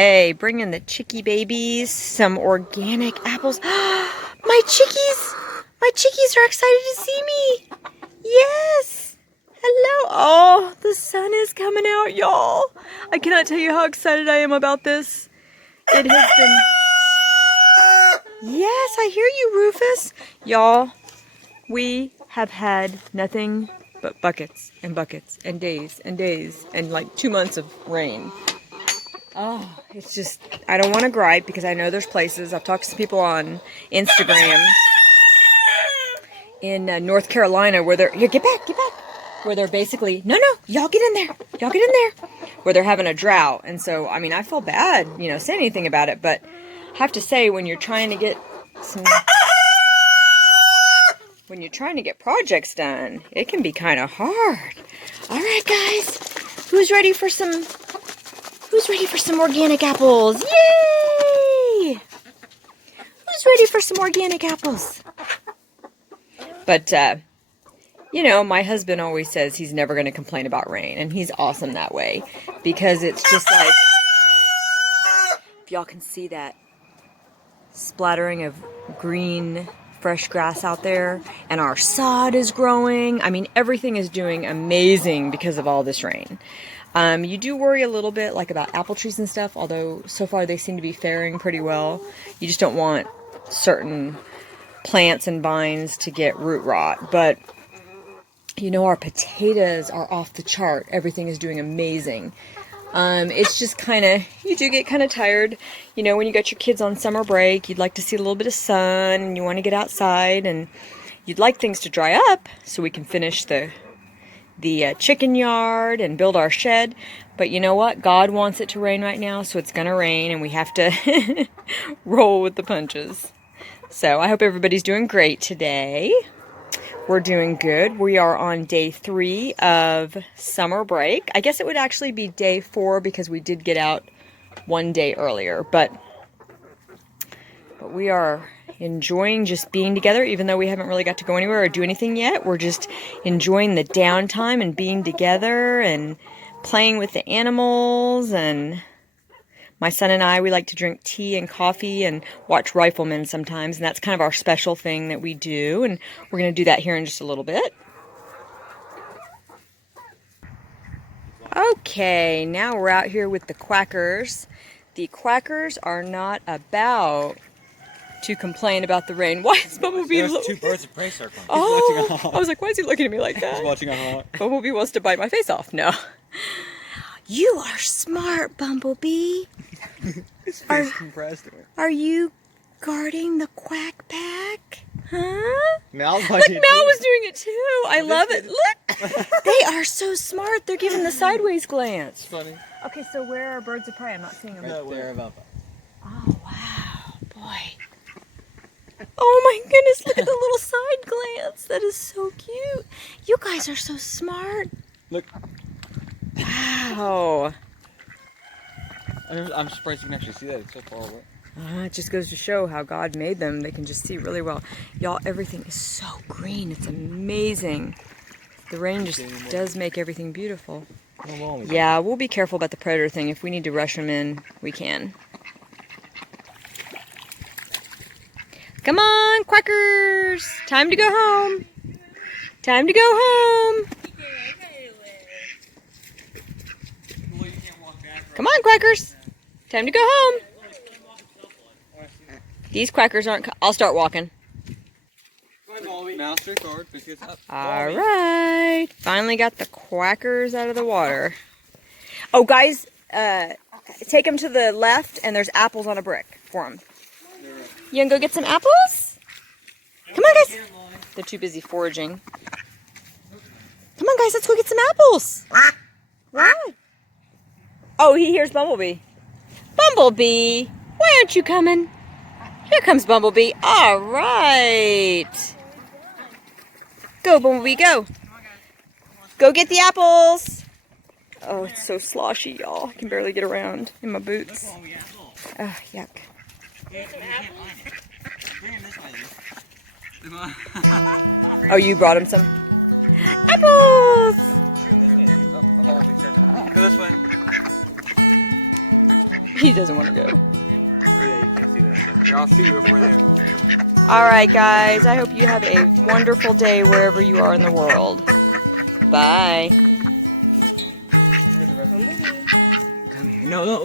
Okay, bring in the chickie babies, some organic apples. My chickies are excited to see me. Yes. Hello. Oh, the sun is coming out, y'all. I cannot tell you how excited I am about this. It has been... Yes, I hear you, Rufus. Y'all, we have had nothing but buckets and buckets and days and like 2 months of rain. Oh, it's just, I don't want to gripe because I know there's places. I've talked to some people on Instagram in North Carolina where they're, here, get back. Where they're basically, no, y'all get in there. Where they're having a drought. And so, I mean, I feel bad, saying anything about it, but I have to say when you're trying to get projects done, it can be kind of hard. All right, guys, who's ready for some organic apples? Yay! Who's ready for some organic apples? But, my husband always says he's never going to complain about rain, and he's awesome that way, because it's just like, if y'all can see that splattering of green, fresh grass out there, and our sod is growing. I mean, everything is doing amazing because of all this rain. You do worry a little bit like about apple trees and stuff, although so far they seem to be faring pretty well. You just don't want certain plants and vines to get root rot. But our potatoes are off the chart. Everything is doing amazing. It's just kind of, you do get kind of tired, when you got your kids on summer break, you'd like to see a little bit of sun, and you want to get outside, and you'd like things to dry up so we can finish the chicken yard and build our shed. But you know what? God wants it to rain right now, so it's going to rain, and we have to roll with the punches. So I hope everybody's doing great today. We're doing good. We are on day 3 of summer break. I guess it would actually be day 4 because we did get out one day earlier. But we are enjoying just being together, even though we haven't really got to go anywhere or do anything yet. We're just enjoying the downtime and being together and playing with the animals. And my son and I, we like to drink tea and coffee and watch Rifleman sometimes, and that's kind of our special thing that we do, and we're going to do that here in just a little bit. Okay, now we're out here with the quackers. The quackers are not about to complain about the rain. Why is Bumblebee There's 2 birds of prey circling. Oh, I was like, why is he looking at me like that? He's watching on a lot. Bumblebee wants to bite my face off. No. You are smart, Bumblebee. His face compressed. Are you guarding the quack pack? Huh? Mal's Look, Mal was doing it too. I love it. Look. They are so smart. They're giving the sideways glance. It's funny. Okay, so where are birds of prey? I'm not seeing them. Right there about that. Oh, wow. Boy. Oh my goodness, look at the little side glance. That is so cute. You guys are so smart. Look. Wow. I'm surprised you can actually see that. It's so far away. It just goes to show how God made them. They can just see really well. Y'all, everything is so green. It's amazing. The rain just does make everything beautiful. Yeah, we'll be careful about the predator thing. If we need to rush them in, we can. Come on, quackers! Time to go home. Time to go home. Come on, quackers. Time to go home. These quackers aren't... I'll start walking. All right. Finally got the quackers out of the water. Oh, guys, take them to the left, and there's apples on a brick for them. You gonna go get some apples? Come on, guys. They're too busy foraging. Come on, guys, let's go get some apples. What? Oh, he hears Bumblebee. Bumblebee, why aren't you coming? Here comes Bumblebee. All right. Go, Bumblebee, go. Go get the apples. Oh, it's so sloshy, y'all. I can barely get around in my boots. Oh, yuck. Oh, you brought him some? Apples! Go this way. He doesn't want to go. Oh yeah, you can't see that. Here, I'll see you over there. All right, guys. I hope you have a wonderful day wherever you are in the world. Bye. Come here. No, no.